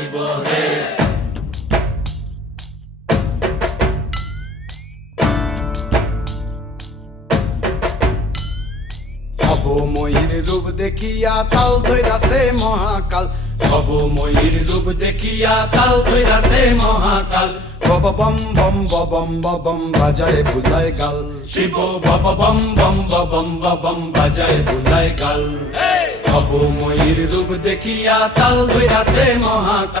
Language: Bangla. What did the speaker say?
শিব হে। ভবময়ীর রূপ দেখিয়া তাল ধৈরাছে মহাকাল, ভবময়ীর রূপ দেখিয়া তাল ধইরাছে মহাকাল। বম বম বম বম বাজায় বুলায় গাল, শিব বব বম বম বম বম বাজায় বুলায় গাল। ভবময়ীর রূপ দেখিয়া তাল ধইরাছে মহাকাল।